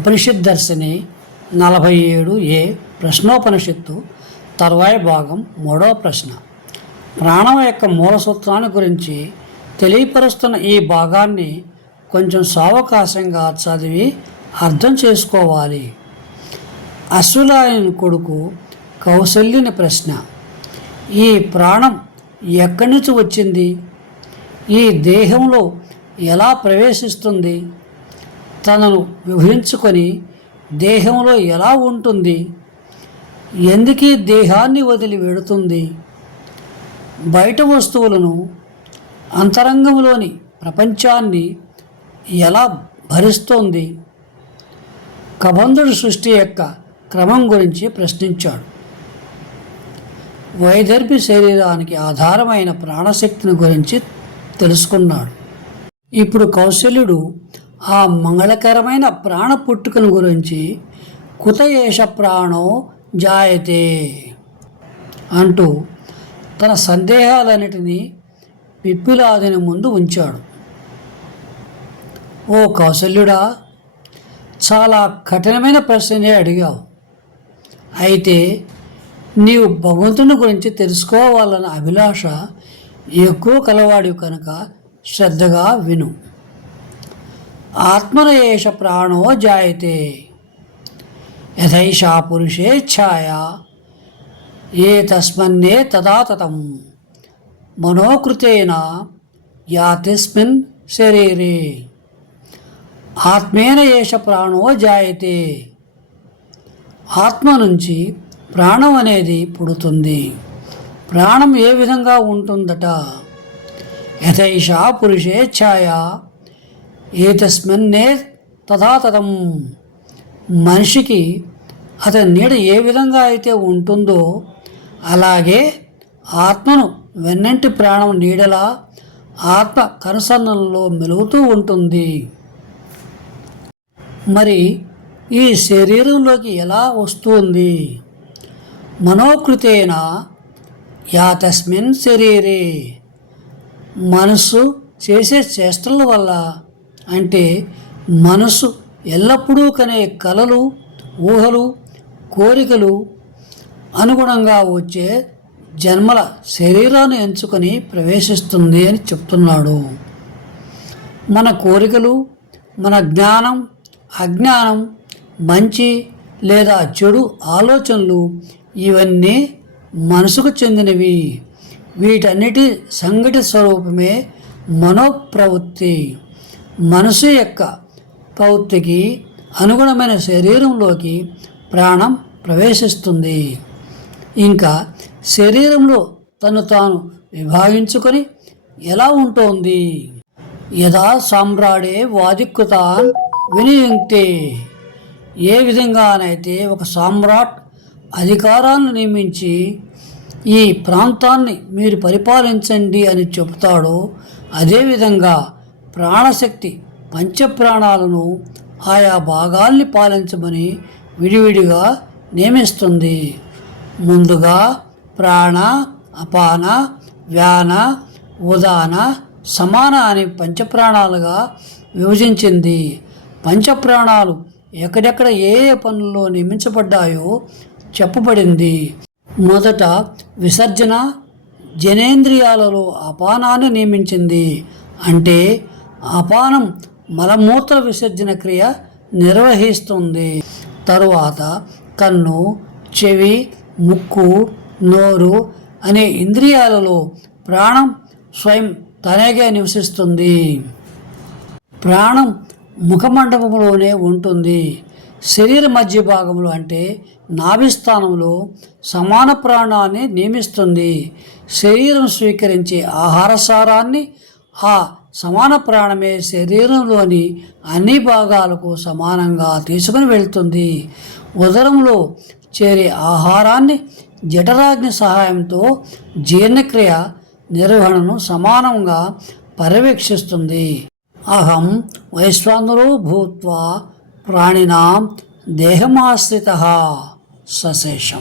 ఉపనిషత్ దర్శిని నలభై ఏడు ఏ ప్రశ్నోపనిషత్తు తర్వాయి భాగం మూడవ ప్రశ్న. ప్రాణం యొక్క మూల సూత్రాన్ని గురించి తెలియపరుస్తున్న ఈ భాగాన్ని కొంచెం సావకాశంగా చదివి అర్థం చేసుకోవాలి. అశ్వలాయని కొడుకు కౌశల్యుని ప్రశ్న. ఈ ప్రాణం ఎక్కడి నుంచి వచ్చింది? ఈ దేహంలో ఎలా ప్రవేశిస్తుంది? తనను విభజించుకొని దేహంలో ఎలా ఉంటుంది? ఎందుకీ దేహాన్ని వదిలి వెడుతుంది బయట వస్తువులను అంతరంగంలోని ప్రపంచాన్ని ఎలా భరిస్తోంది? కబంధుడు సృష్టి యొక్క క్రమం గురించి ప్రశ్నించాడు. వైదర్భి శరీరానికి ఆధారమైన ప్రాణశక్తిని గురించి తెలుసుకున్నాడు. ఇప్పుడు కౌశల్యుడు ఆ మంగళకరమైన ప్రాణ పుట్టుకను గురించి కుతయేష ప్రాణో జాయతే అంటూ తన సందేహాలన్నిటినీ పిప్పిలాదిని ముందు ఉంచాడు. ఓ కౌశల్యుడా చాలా కఠినమైన ప్రశ్ననే అడిగావు. అయితే నీవు భగవంతుని గురించి తెలుసుకోవాలన్న అభిలాష ఎక్కువ కలవాడివి కనుక శ్రద్ధగా విను. ఆత్మనయేష ప్రాణో జాయతే. యథైషా పురుషే ఛాయ. ఏ తస్మన్నే తదాతతం మనోకృతేన యాతిస్మిన్ శరీరే. ఆత్మేన ఏష ప్రాణో జాయతే. ఆత్మ నుంచి ప్రాణం అనేది పుడుతుంది. ప్రాణం ఏ విధంగా ఉంటుందట? యథైషా పురుషే ఛాయ. ఏతస్మిన్నే తథాతథం. మనిషికి అతని నీడ ఏ విధంగా అయితే ఉంటుందో అలాగే ఆత్మను వెన్నంటి ప్రాణం నీడలా ఆత్మ కనుసన్నల్లో మెలుగుతూ ఉంటుంది. మరి ఈ శరీరంలోకి ఎలా వస్తుంది? మనోకృతేన? యా తస్మిన్ శరీరే. మనస్సు చేసే చేష్టల వల్ల అంటే మనసు ఎల్లప్పుడూ కనే కలలు ఊహలు కోరికలు అనుగుణంగా వచ్చే జన్మల శరీరాన్ని ఎంచుకొని ప్రవేశిస్తుంది అని చెప్తున్నాడు. మన కోరికలు మన జ్ఞానం అజ్ఞానం మంచి లేదా చెడు ఆలోచనలు ఇవన్నీ మనసుకు చెందినవి. వీటన్నిటి సంఘటి స్వరూపమే మనోప్రవృత్తి. మనసు యొక్క ప్రవృత్తికి అనుగుణమైన శరీరంలోకి ప్రాణం ప్రవేశిస్తుంది. ఇంకా శరీరంలో తను తాను విభాగించుకొని ఎలా ఉంటోంది? యథా సామ్రాడే వాదికృతాన్ వినియుక్తే. ఏ విధంగానైతే ఒక సామ్రాట్ అధికారాన్ని నియమించి ఈ ప్రాంతాన్ని మీరు పరిపాలించండి అని చెబుతాడో అదేవిధంగా ప్రాణశక్తి పంచప్రాణాలను ఆయా భాగాల్ని పాలించమని విడివిడిగా నియమిస్తుంది. ముందుగా ప్రాణ అపాన వ్యాన ఉదాన సమాన అని పంచప్రాణాలుగా విభజించింది. పంచప్రాణాలు ఎక్కడెక్కడ ఏ ఏ పనుల్లో నియమించబడ్డాయో చెప్పబడింది. మొదట విసర్జన జనేంద్రియాలలో అపానాన్ని నియమించింది. అంటే అపానం మలమూత్ర విసర్జన క్రియ నిర్వహిస్తుంది. తరువాత కన్ను చెవి ముక్కు నోరు అనే ఇంద్రియాలలో ప్రాణం స్వయం తనేగా నివసిస్తుంది. ప్రాణం ముఖమండపంలోనే ఉంటుంది. శరీర మధ్య భాగంలో అంటే నాభిస్థానంలో సమాన ప్రాణాన్ని నియమిస్తుంది. శరీరం స్వీకరించే ఆహార సారాన్ని ఆ సమాన ప్రాణమే శరీరంలోని అన్ని భాగాలకు సమానంగా తీసుకుని వెళ్తుంది. ఉదరంలో చేరే ఆహారాన్ని జఠరాగ్ని సహాయంతో జీర్ణక్రియ నిర్వహణను సమానంగా పర్యవేక్షిస్తుంది. అహం వైశ్వానరో భూత్వా ప్రాణినాం దేహమాశ్రిత సశేషం.